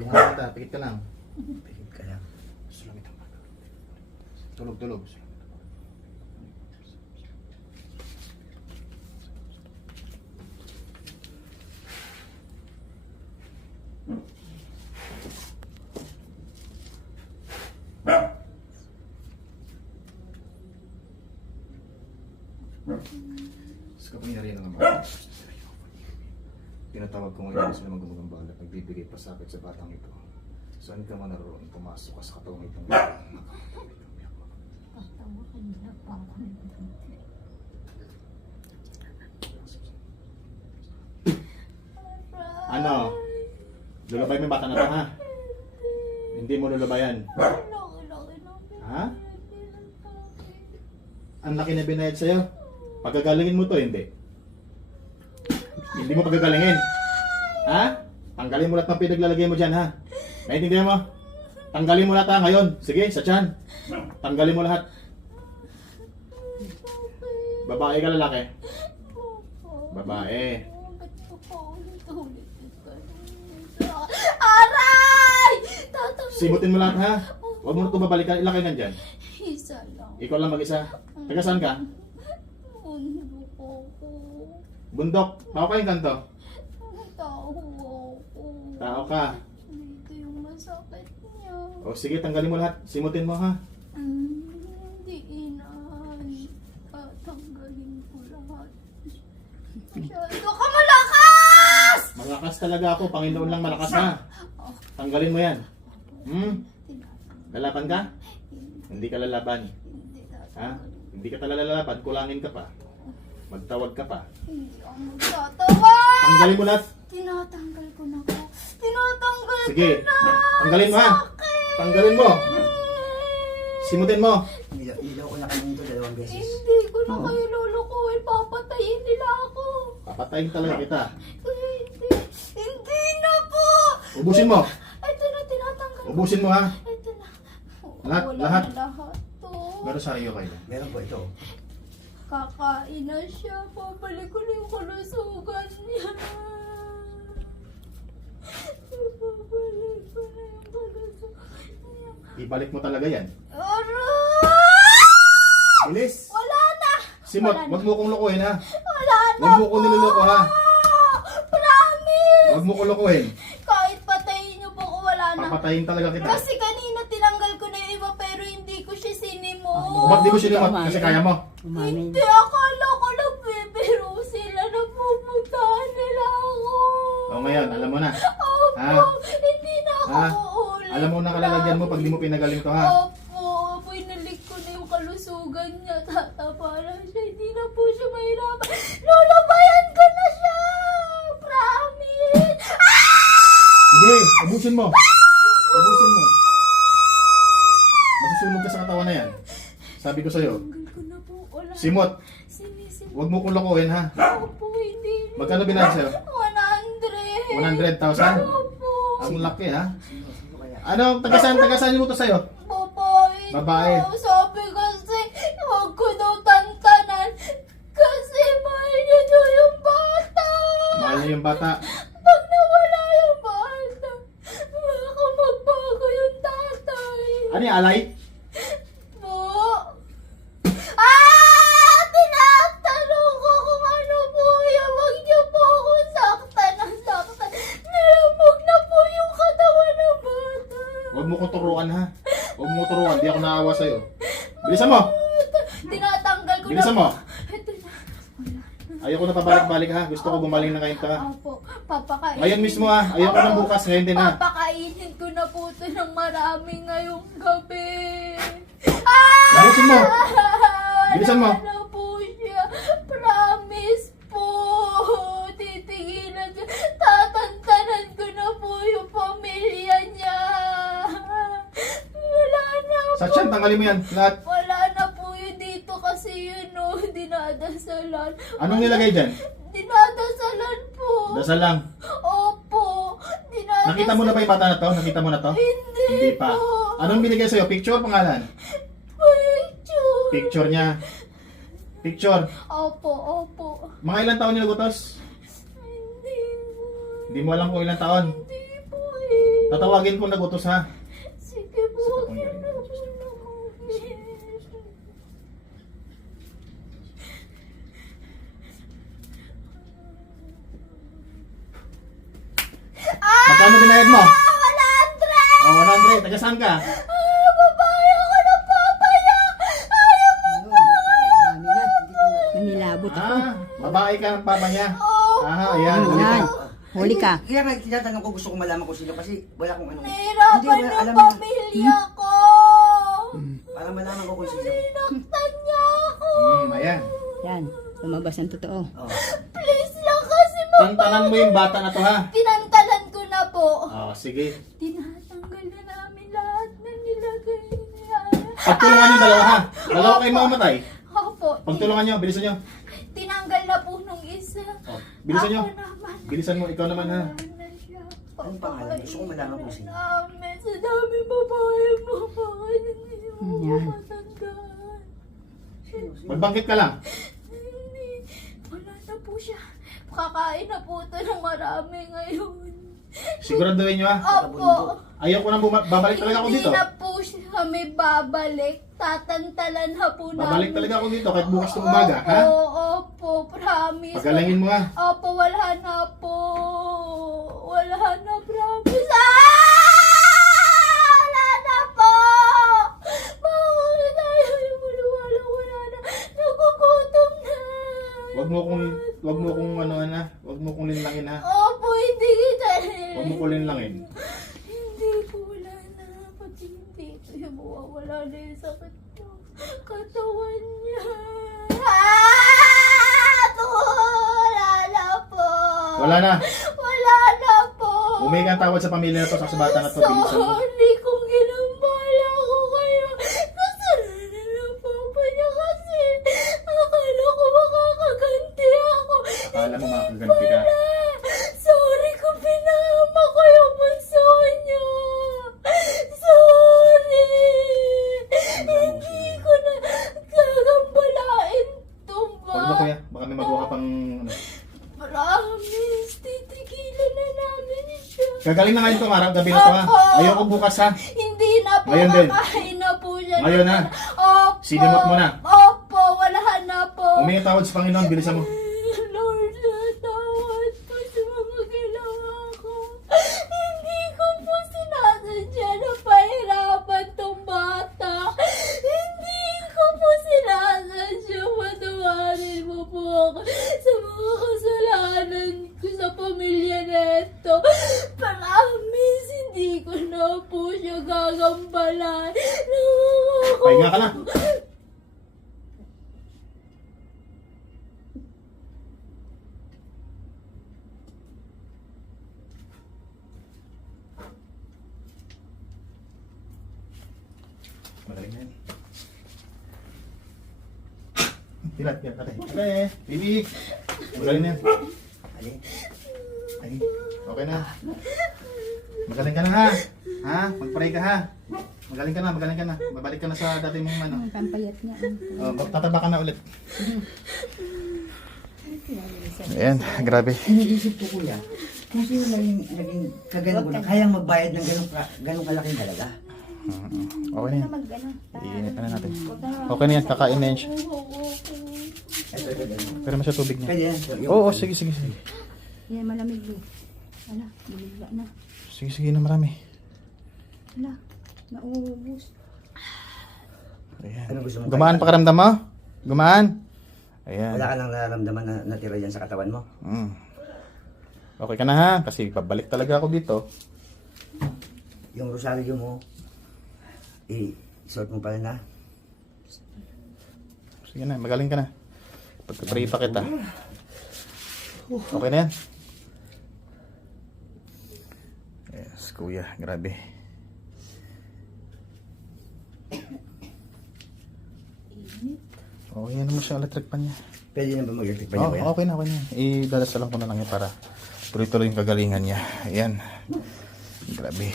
Tulungan kita, pikit ka lang. Pikit ka lang. Sulungit ang mata. Tulog. Sa kapangyarihan ng Ama, tinatawag ko ngayon sila magumagambala at nagbibigay pasakit sa batang ito. Saan ka man naroon, pumasok ka sa katawang itong Tatawa kanina pa ako ng dati. Ano? Lulubay mo yung bata na to, ha? Hindi mo lulubayan. Laki-laki ng Ha? Ang laki na binayad sa'yo. Pagagalingin mo to, hindi. Hindi mo pagagalingin. Ha? Tanggalin mo lahat ng pinaglalagay mo dyan, ha? Naintindihan mo? Tanggalin mo lahat, ha, ngayon. Sige, sa tiyan. Tanggalin mo lahat. Babae ka, lalaki? Babae. Ba't ko pa ulit-ulit ito? Aray! Tatanggalin. Simutin mo lahat, ha? Huwag mo na ito babalikan. Ilan kayo nandyan? Isa lang. Ikaw lang mag-isa. Taga saan ka? Undo ko. Bundok. Tao ka yung kanto. Tao ako. Tao ka. Dito yung masakit niya. O sige, tanggalin mo lahat. Simutin mo, ha? Hindi inahan. Tatanggalin ko lahat. Masyado ka malakas! Malakas talaga ako. Panginoon lang malakas, ha? Oh, Tanggalin mo yan. tinatanggal. Lalaban ka? Hindi ka lalaban. Hindi Ha? tatanggal. Hindi ka talaga lalaban. Kulangin ka pa. Magtawag ka pa. Hindi ako magtatawa! Tanggalin mo lahat. Tinatanggal ko na ko. Tinatanggal Sige. ko na! Tanggalin mo, ha? Sakit! Tanggalin mo. Simutin mo. Ilaw ko na kanina ito 2 beses. Hindi ko na kayo lulukuhin. Papatayin nila ako. Papatayin talaga kita. Hindi. Hindi na po! Ubusin mo. Ito na, tinatanggal ko. Ubusin mo, ha? Ito na. Lahat, Wala lahat. na lahat to. Meron sa iyo kayo. Meron po ito. Kakain na siya. Pabalik ko na yung kalusugan niya. Pabalik ko na yung kalusugan niya. Ibalik mo talaga yan. Aray! Bilis. Wala na! Simot, Wala na. wag mo kong lokohin, ha? Wala na Huwag mo ko niloloko, ha? Promise! Huwag mo ko lokohin. Kahit patayin niyo po ko, wala na. Papatayin talaga kita. Kasi kanina tinanggal ko na yung iba pero hindi ko siya sinimo. Ba't di mo sinimot? Kasi kaya mo. Hindi, akala ko nagbibiro sila na pupuntahan nila ako. O ngayon, alam mo na. Opo, Ha? hindi na ako Ha? uulit. Alam mo na kalalagyan mo pag di mo pinagaling to, ha? Opo, pinalik ko na yung kalusugan niya. Tatapalan siya, hindi na po siya mahirapan. Lulabayan ko na siya! Promise! Sige, ubusin mo. Ubusin mo. Masusunog ka sa katawan na yan. Sabi ko sa'yo. Tanggal ko na po. Wala. Simot, Sinisim. huwag mo kong lokohin, ha? Opo, hindi. Magkano binayad sa'yo? 100. 100,000? Opo. Ang laki, ha? Sino kaya? Ano, tagasan mo to sa'yo? Babae. Babae. daw. Sabi kasi, huwag ko daw tantanan. Kasi mahal niya daw yung bata. Mahal niya yung bata. Pag nawala yung bata, baka magbago yung tatay. Ano yung alay? Po. Tinatanong ko kung ano po yan. Huwag niyo po akong saktan ng saktan. Nalamog na po yung katawan ng bata. Huwag mo kong turuan, ha? Huwag mo ko turuan, di ako naawa sa'yo. Bilisan mo! Tinatanggal ko Bilisan na mo! Ito na. Ayoko na pabalik-balik, ha? Gusto ko gumaling na ngayon ka. Opo, papakainin. Ngayon mismo, ha? Ayoko na bukas, ngayon din, ha? Papakainin ko na po ito ng marami ngayong gabi. Bilisan mo! Bilisan mo! Wala na po siya. Promise po. Titigilan siya. Tatantanan ko na po yung pamilya niya. Wala na po. Sa tiyan, tanggalin mo yan. Lahat. Wala na po yun dito kasi yun o. Dinadasalan. Anong nilagay dyan? Dinadasalan po. Dasal lang. Opo. Dinadasalan. Nakita mo na ba yung bata na to? Nakita mo na to? Hindi, Hindi pa. po. Anong binigay sa'yo? Picture, pangalan? Picture. Picture niya. Picture. Opo, opo. Mga ilang taon nilagutos? Hindi po. Hindi mo alam kung ilang taon. Hindi po eh. Tatawagin ko nag-utos ha. Sige po, huwag niyo na po nakuhin. Magkano binayad mo? 100! Oh, 100. Taga saan ka? Babae ako ng papa niya! Ayaw mo! Mami na, hindi ko na. Nanilabot ako. Ah, babae ka ng papa niya. Oh, Ah, ayan. Yan. Huli ka. Kaya nga tinatanong ko, gusto kong malaman kung sino kasi wala akong ano. nahirapan wala, yung alam mo. pamilya ko! Para malaman ko kung sino. Sinaktan niya ako! Ayan. Yan. Lumabas ang totoo. Oh. Please lang kasi Tantanan mo yung bata na to ha. Tinantalan ko na po. Oh, sige. Tinatanggal na namin lahat na nilagay niya. Pagtulungan yung dalawa ha. Dalawa kayo mamamatay. Opo. Pagtulungan nyo, bilisan nyo. Tinanggal na po nung isa. Oh, bilisan nyo. Ako naman. Bilisan mo, ikaw naman ha. Wala na siya. Anong pangalan? Gusto kong malaman kung sino. Namin sa daming babae mo. Bakit hindi mo Yan. matandaan? Magbangkit ka lang. Hindi. Wala na po siya. Kakain na po ito ng marami ngayon. Siguraduhin nyo ha. Opo. Ayaw ko nang babalik talaga ako dito. Hindi na po siya kami babalik. Tatantalan ha po namin. Babalik talaga ako dito kahit bukas ng umaga, ha? Opo, promise. Pagalangin mo ha. Opo, wala na po. Wala na, promise. Wala na po. Bakit ayaw niyo maniwala? Wala na. Nagugutom na. Wag mo kong ano na. Wag mo kong linlangin ha. Opo, hindi kita Wag mo kong linlangin. Hindi po, wala na. Pati hindi ko yung mawawala na yung sakit ko. Katawan niya. Wala na po. Wala na. Wala na po. Humingi ka ng tawad sa pamilya na to, sa bata na to. Bilisan mo. Sorry kung ginambala ko kayo. Kasalanan ng papa niya kasi. Akala ko makakaganti ako. Akala mo makakaganti ka. Sorry kung pinama ko yung bunso niyo. Sorry. Hindi ko na gagambalain to ba? Wag na kuya. Baka may magawa ka pang ano. Promise, titigilan na namin siya. Gagaling na ngayon to, marang gabi na to ha. Opo. Ayoko bukas ha. Hindi na po, Ngayon din. kakain na po siya. Ngayon na. Opo. Sinimot mo na. Opo, wala na po. Humingi tawad sa Panginoon, bilisan mo. Lord, natawad po sa mga ginawa ko. Hindi ko po sinasadya na pahirapan tong bata. Hindi ko po sinasadya. Matawarin mo po ako sa mga kasalanan ko sa pamilya neto. Promise, hindi ko na po siya gagambalan. Pahinga ka na. Magaling na yan. Tilat, tilat, ate. Ate, baby. Magaling na yan. Ali. Ay, okay na. Magaling ka na ha. Ha? Mag-pray ka ha. Magaling ka na, magaling ka na. Babalik ka na sa dati mong ano. Ang pampayat niya. Tataba ka na ulit. Ayan, grabe. Iniisip ko kuya, kung sino naging kagano ko na, kayang magbayad ng ganong kalaking halaga. Okay na yan. Mag-ano. Iinit na natin. Okay na yan, kakain na yan siya. Pero masya tubig niya. Pwede yan. Oo, sige, sige, sige. Yan, malamig eh. Ala, buligla na. Sige, sige na marami. Ala, nauubos. Ayan. Ano gusto mo? Gumaan pakiramdam mo? Gumaan? Ayan. Wala ka nang nararamdaman na natira dyan sa katawan mo. Okay ka na ha? Kasi pabalik talaga ako dito. Yung rosaryo mo, i-sort mo pala na. Sige na, magaling ka na. Pagka-pray pa kita. Okay na yan? Yes, kuya. Grabe. Okay, ano mo siya electric pan niya. Pwede na ba mag-electric pa niya kuya? Okay na, okay na. Idadasalan ko na lang yan para tuloy-tuloy yung kagalingan niya. Ayan. Grabe.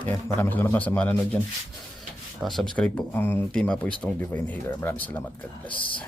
Ayan, maraming salamat sa mga nanood dyan. Pa-subscribe po ang Team Apo Strong Divine Healer. Maraming salamat. God bless.